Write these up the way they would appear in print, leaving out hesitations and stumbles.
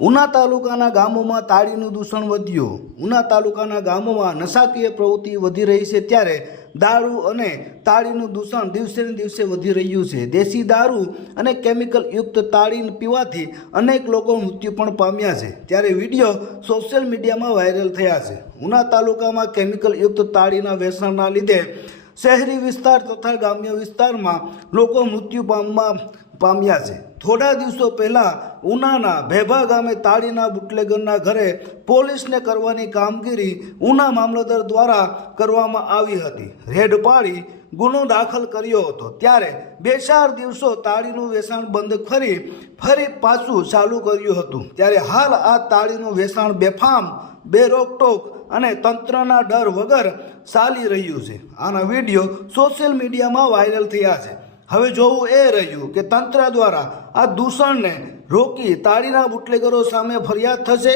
ઉના તાલુકાના ગામોમાં તાળીનું દૂષણ વધ્યું। ઉના તાલુકાના ગામોમાં નશાકીય પ્રવૃત્તિ વધી રહી છે, ત્યારે દારૂ અને તાળીનું દૂષણ દિવસે ને દિવસે વધી રહ્યું છે। દેશી દારૂ અને કેમિકલ યુક્ત તાળી પીવાથી અનેક લોકો મૃત્યુ પણ પામ્યા છે, ત્યારે વિડીયો સોશિયલ મીડિયામાં વાયરલ થયા છે। ઉના તાલુકામાં કેમિકલ યુક્ત તાળીના વેચાણના લીધે શહેરી વિસ્તાર તથા ગ્રામ્ય વિસ્તારમાં લોકો મૃત્યુ પામ્યા છે। થોડા દિવસો પહેલાં ઉનાના ભેભા ગામે તાળીના બુટલેગરના ઘરે પોલીસને કરવાની કામગીરી ઉના મામલતદાર દ્વારા કરવામાં આવી હતી। રેડ પાડી ગુનો દાખલ કર્યો હતો, ત્યારે 2-4 દિવસો તાળીનું વેચાણ બંધ ફરી પાછું ચાલુ કર્યું હતું। ત્યારે હાલ આ તાળીનું વેચાણ બેફામ, બેરોકટોક અને તંત્રના ડર વગર ચાલી રહ્યું છે। આના વિડીયો સોશિયલ મીડિયામાં વાયરલ થયા છે। હવે જોવું એ રહ્યું કે તંત્ર દ્વારા આ દૂષણને રોકી તાળીના બુટલેગરો સામે ફરિયાદ થશે,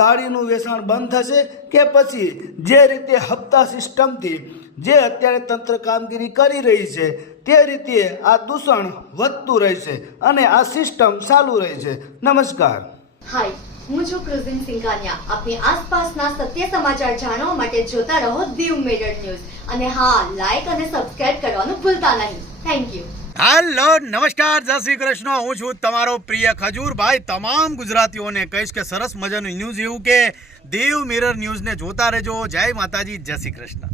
તાળીનું વેચાણ બંધ થશે કે પછી જે રીતે હપ્તા સિસ્ટમથી જે અત્યારે તંત્ર કામગીરી કરી રહી છે તે રીતે આ દૂષણ વધતું રહેશે અને આ સિસ્ટમ ચાલુ રહેશે। નમસ્કાર। હાય, હું છું ક્રુઝિન સિંઘાનિયા। આપની આસપાસના સત્ય સમાચાર જાણવા માટે જોતા રહો દીવ મિરર ન્યૂઝ અને હા, લાઈક અને સબસ્ક્રાઇબ કરવાનું ભૂલતા નહીં। Thank you. હેલો, નમસ્કાર, જય શ્રી કૃષ્ણ। હું છું તમારો પ્રિય ખજૂરભાઈ। તમામ ગુજરાતીઓને કહીશ કે સરસ મજાનું ન્યૂઝ એવું કે દીવ મિરર ન્યૂઝને જોતા રહેજો। જય માતાજી, જય શ્રી કૃષ્ણ।